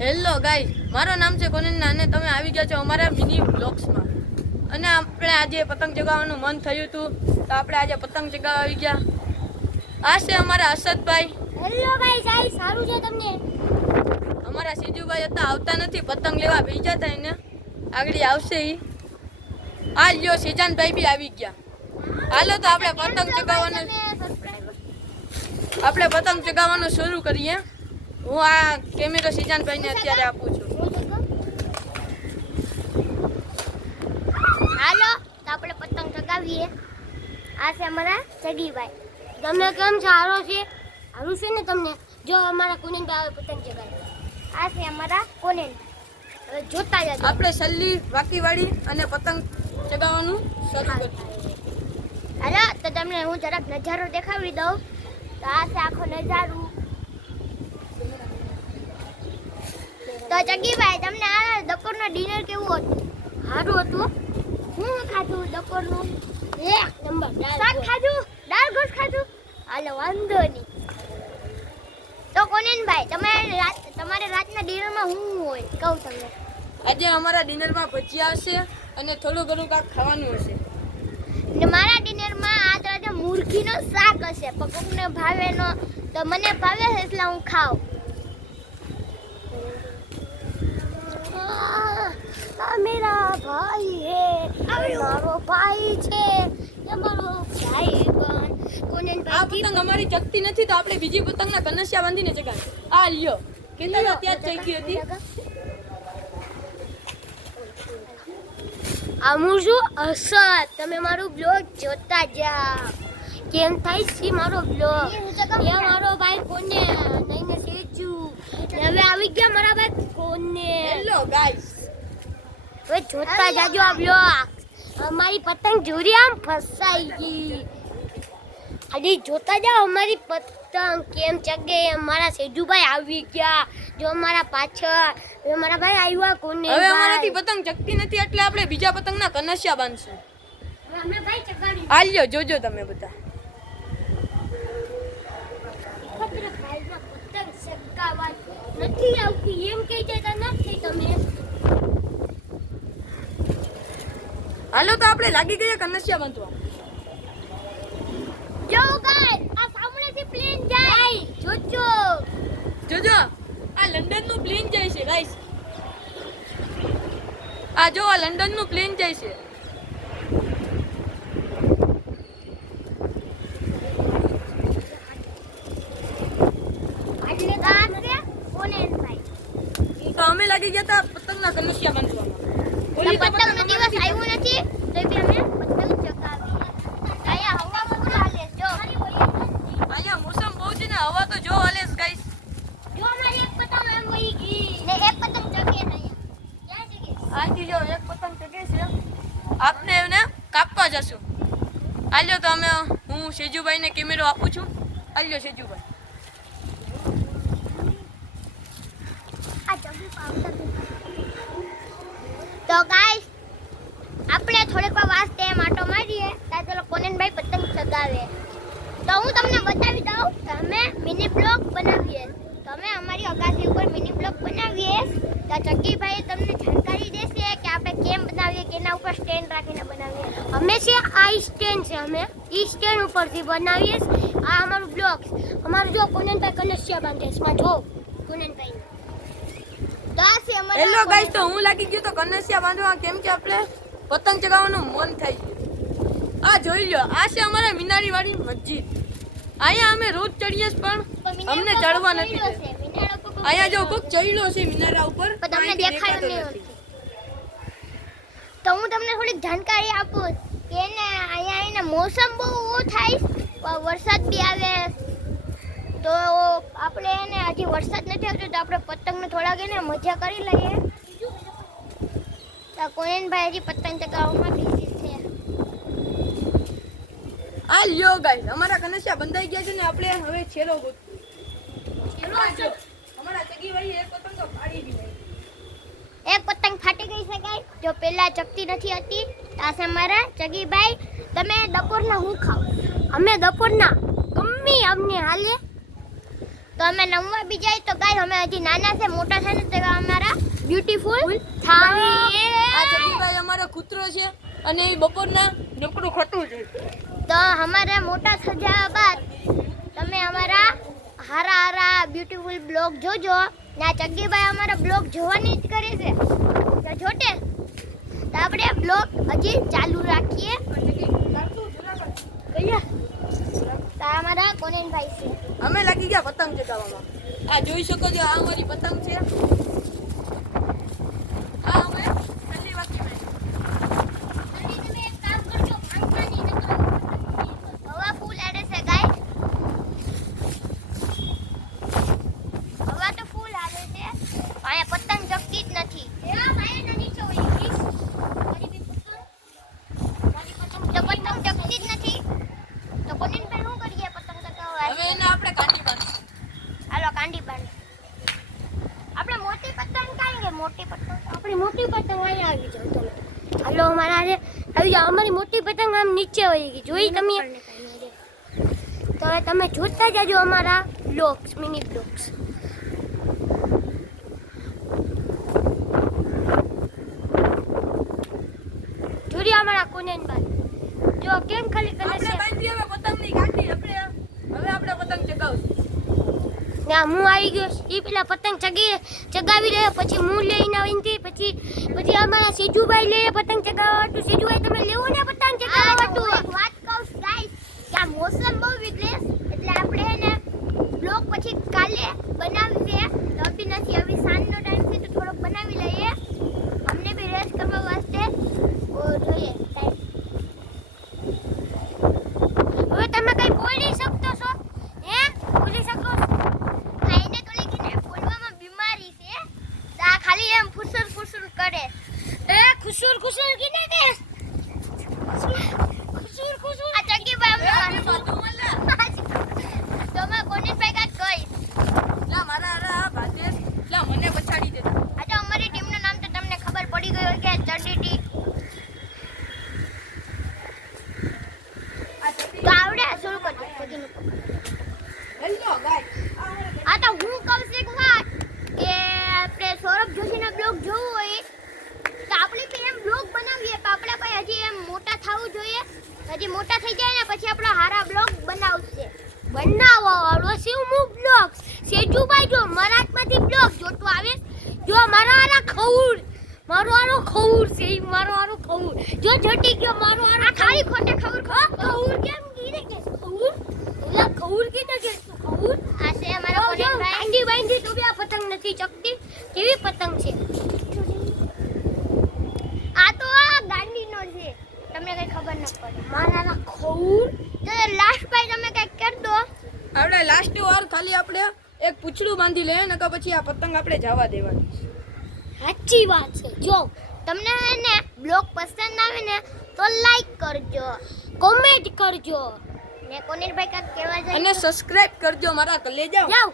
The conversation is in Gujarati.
હેલો ગાઈસ, મારું નામ છે કોનિના અને તમે આવી ગયા છો અમારા મિની બ્લોગ્સમાં. અને આપણે આજે પતંગ ચગાવવાનું મન થયું હતું તો આપણે આજે પતંગ ચગાવવા આવી ગયા. આ છે અમારા અસદભાઈ. હેલો ગાઈસ, આઈ સારું છે તમને? અમારા સીજુભાઈ હતા, આવતા નથી, પતંગ લેવા ભેજા હતા એને, આગળ આવશે ઈ. આ લ્યો સિજાનભાઈ બી આવી ગયા. હાલો તો આપણે પતંગ ચગાવવાનું શરૂ કરીએ. હું આ કેમેરો સિજાનભાઈને અત્યારે આપું છું. હાલો તો આપણે પતંગ ચગાવીએ. આ છે અમારા સગીભાઈ. તમને કેમ છે? સારું છે ને તમને? જો અમારા કોનેનભાઈ પતંગ ચગાવે. આ છે અમારા કોનેન. હવે જોતા જજો. આપણે સલ્લી વાકીવાળી અને પતંગ ચગાવવાનું શરૂ કરીએ. હાલો તો તમને હું જરાક નજારો દેખાડી દઉં. તો આ છે આખો નજારો. તો જગીભાઈ, તમને આ બપોરનો ડિનર કેવું હતું? સારું હતું. હું ખાધું બપોરનું? એક નંબર શાક ખાધું, દાળ ગોશ ખાધું. હાલો વાંધો નહીં. તો કોનેનભાઈ, તમારે રાતના ડિનરમાં શું હોય કહું તમને? આજે અમારા ડિનરમાં ભજીયા હશે અને થોડું ઘણું કાંઈક ખાવાનું હશે. ને મારા ડિનરમાં આજ રાતે મુરઘીનો શાક હશે. પણ કોકને ભાવે નો, તો મને ભાવે છે એટલે હું ખાઉં. मेरा भाई है, मारो भाई છે, તમારો ભાઈ બન. કોનેન આ ભાઈ પતંગ અમારી ચગતી નથી તો આપણે બીજી પતંગના કનસિયા બાંધીને ચગાવીએ. આ લ્યો, કેટલા ત્યાં જ ચગી હતી. આમું છું અસર. તમે મારો બ્લોગ જોતા જાઓ. કેમ થાય છે મારો બ્લોગ? એ મારો ભાઈ કોને નહીં ને સેજુ. હવે આવી ગયા મારા ભાઈ કોને. હેલો ગાઈસ, હવે જોતા જાજો આ બ્લોગ. અમારી પતંગ જોરી આમ ફસાઈ ગઈ. ખાલી જોતા જાઓ અમારી પતંગ કેમ ચગે. અમારા સેજુભાઈ આવી ગયા. જો અમારા પાછળ મારા ભાઈ આવ્યા કોને. હવે અમારાથી પતંગ ચગતી નથી એટલે આપણે બીજા પતંગના કનસિયા બાંધશું. અમે ભાઈ ચગાડી. આ લ્યો, જોજો તમે બધા. પતંગ ચગાવવા નથી આવતી એમ કહી દેતા નથી તમે. હાલો તો આપણે લાગી ગયા કનસિયા બાંધવા. જો ગાઈસ, આ સામેથી પ્લેન જાય. જોજો જોજો, આ લંડનનું પ્લેન જાય છે ગાઈસ. આ જો, આ લંડનનું પ્લેન જાય છે. એટલે ગાસ છે કોનેન ભાઈ. તો અમે લાગી ગયા હતા પતંગના કનસિયા બાંધવામાં. ઓલી તો પતંગનો દિવસ આવ્યો નથી તો બી અમે પતંગ ચગાવીએ. આયા હવા પૂરો હાલે જો. અહીંયા મોસમ બહુ છે ને, હવા તો જો હાલેસ ગાઈસ. જો અમારી એક પતંગ એમ વહી ગઈ ને એક પતંગ ચગે નહીં. ક્યાં ચગે? આજી જો એક પતંગ ચગે છે. આપને એને કાપવા જશું. આલ્યો તો અમે, હું શેજુભાઈને કેમેરો આપું છું. આલ્યો શેજુભાઈ. આ જલ્દી પાવતા. તો ગાઈસ, આપણે થોડીક વાર વાસ્તે માટો મારીએ ત્યાં ચલો કોનેનભાઈ પતંગ ચગાવે. તો હું તમને બતાવી દઉં કે અમે મિની બ્લોગ બનાવીએ. તો અમે અમારી અગાસી ઉપર મિની બ્લોગ બનાવીએ. તો ચક્કીભાઈ તમને જાણકારી દેશે કે આપણે કેમ બનાવીએ, કેના ઉપર સ્ટેન્ડ રાખીને બનાવીએ. અમે છે આ સ્ટેન્ડ છે, અમે ઈ સ્ટેન્ડ ઉપરથી બનાવીએ. આ અમારું બ્લોગ. અમારું જો કોનેનભાઈ કનસિયા બાંધે છે. જો કોનેનભાઈ. તો આ છે અમારા. હેલો ગાઈસ, તો હું લાગી ગયો તો કનસિયા બાંધવા, કેમ કે આપણે પતંગ ચગાવવાનું મન થઈ ગયું. આ જોઈ લો, આ છે અમારા મિનારી વાળી મસ્જિદ. અહીંયા અમે રોજ ચડીએ પણ અમને ચડવા નથી દેતા. અહીંયા જો કોક ચડ્યો છે મિનારા ઉપર, પણ તમને દેખાયો નહીં. તો હું તમને થોડીક જાણકારી આપું કે અહીંયા એને મોસમ બહુ થાય, વરસાદ બી આવે. તો આપણે એને હજી વરસાદ નથી આવતો તો આપણે પતંગને થોડાક એને મજા કરી લઈએ. તો કોનેનભાઈ હજી પતંગ ચગાવવામાં બિઝી છે. આ લ્યો ગાઈસ, અમારા કનસિયા બંધાઈ ગયા છે ને આપણે હવે છેલ્લો અમારા ચગીભાઈ એક પતંગ તો ફાડી દીધી. એક પતંગ ફાટી ગઈ છે ગાઈસ. જો પહેલા ચગતી નથી હતી. આ છે અમારા ચગીભાઈ. તમે બપોરના હું ખાવ? અમે બપોરના ગમે અમને હાલે. તો અમે નમવા બી જાય તો ગાઈસ અમે હજી નાના છે, મોટા છે ને તો અમારા બ્યુટીફુલ થાવી. આ જગીભાઈ અમારો કૂતરો છે અને એ બપોરના નકરું ખોટું છે. તો અમારા મોટા સજાવા બાદ તમે અમારા હારા હારા બ્યુટીફુલ બ્લોગ જોજો. ને આ ચગ્ગીભાઈ અમારા બ્લોગ જોવાની જ કરે છે તો જોટે તો આપણે બ્લોગ હજી ચાલુ રાખીએ. કયા તો આ અમારા કોનેનભાઈ છે. અમે લાગી ગયા પતંગ ચગાવવામાં. આ જોઈ શકો છો, આ અમારી પતંગ છે. આ અમે ઠંડી વાગી મેં. તમે એક કામ કરજો, પાંખવાની નકર હવા ફૂલ આડે છે ગાય. હવા તો ફૂલ આવે છે, અહીંયા પતંગ જગતી જ નથી. એવા માયા ના નીચે હોય ગીસ. મારી બી પતંગ તો પતંગ જગતી જ નથી. તો કોને પણ શું કરીએ પતંગ ચગાવવા? હવે એને આપણે કાંડી બાંધીએ. હાલો કાંડી બાંધ. આપણે મોટી પતંગ કાંઈ કે મોટી પતંગ આપણી મોટી પતંગ અહીંયા આવી જાવ તમે. હાલો અમારા રે આવી જાવ. અમારી મોટી પતંગ આમ નીચે વહી ગઈ જોઈ તમે. તો હવે તમે જોતા જાજો અમારા બ્લોગ્સ, મિની બ્લોગ્સ. જોડી અમારા કોનેનભાઈ જો કેમ ખાલી કરે આપણે છે. બાંધી હવે પતંગની કાંડી. આપણે પતંગ ચગાવશું. ના હું આવી ગયો. એ પેલા પતંગ ચગાવી લે, પછી હું લઈને આવીને પછી અમારા સેજુભાઈ લે પતંગ ચગાવવા હતું. સેજુભાઈ તમે લેવો ને પતંગ ચગાવવા હતું. એક વાત કહું ગાઈસ કે આ મોસમ બહુ બગડે એટલે આપણે એને બ્લોગ પછી કાલે બનાવીએ. તો અભી નથી, હવે સાંજનો ટાઈમ છે તો થોડોક બનાવી લઈએ. અમને બી રેસ્ટ કરવા વાસ્તે જોઈએ ટાઈમ. હવે તમે કઈ બોલી શકતો છો? હે બોલી શકો છો? ખાઈને તો લેકિન બોલવામાં બીમારી છે. આ ખાલી એમ ફુસુર ફુસુર કરે. એ ખુસુર ખુસુર કીને કે ખુસુર ખુસુર આ ચગ્ગીભાઈ અમને બધું મળે. તો મેં કોને ભેગા કહીશ. લા મારા હારા આ ભાજેશ. લા મને પછાડી દે. આ તો અમારી ટીમનું નામ તો તમને ખબર પડી ગઈ હોય કે ચડીટી. આ ચડી તો આવડે શરૂ કરજો ચગીનું. Hello guys. આ તો હું કહું છું એક વાત કે આપણે સૌરભ જોશીના બ્લોગ જોવું હોય તો આપણે બી એમ બ્લોગ બનાવીએ. પણ આપણે ભાઈ હજી એમ મોટા થવું જોઈએ. હજી મોટા થઈ જાય ને પછી આપણો હારા બ્લોગ બનાવશે. બનાવવા વાળો છે હું બ્લોગ. સેજુભાઈ જો મરાઠમાંથી બ્લોગ જોતો આવે. જો મારો હારા ખવૂર, મારો હારો ખવૂર છે. ઈ મારો હારો ખવૂર જો જટી ગયો. મારો હારા ખાલી ખોટે ખવૂર ખવૂર કેમ કીને કે ખવૂર એલા ખવૂર કીને કે ખવૂર. આ છે અમારો કોનેનભાઈ. કાંડી બાંધી તો બી આ પતંગ નથી ચકતી. કેવી પતંગ છે આ? તો આ ગાંડીનો છે, તમને કઈ ખબર ન પડે. મારા ખવૂર તો લાસ્ટ ભાઈ તમે કઈ કરી દો. આપણે લાસ્ટ વાર ખાલી આપણે એક પૂંછડું બાંધી લઈએ નકર પછી આ પતંગ આપણે જવા દેવાની. સાચી વાત છે. જો તમને એને બ્લોગ પસંદ આવે ને તો લાઈક કરજો, કોમેન્ટ કરજો ને કોનેનભાઈ કાક કહેવા જાય અને સબસ્ક્રાઇબ કરજો મારા કલેજા. જાઓ.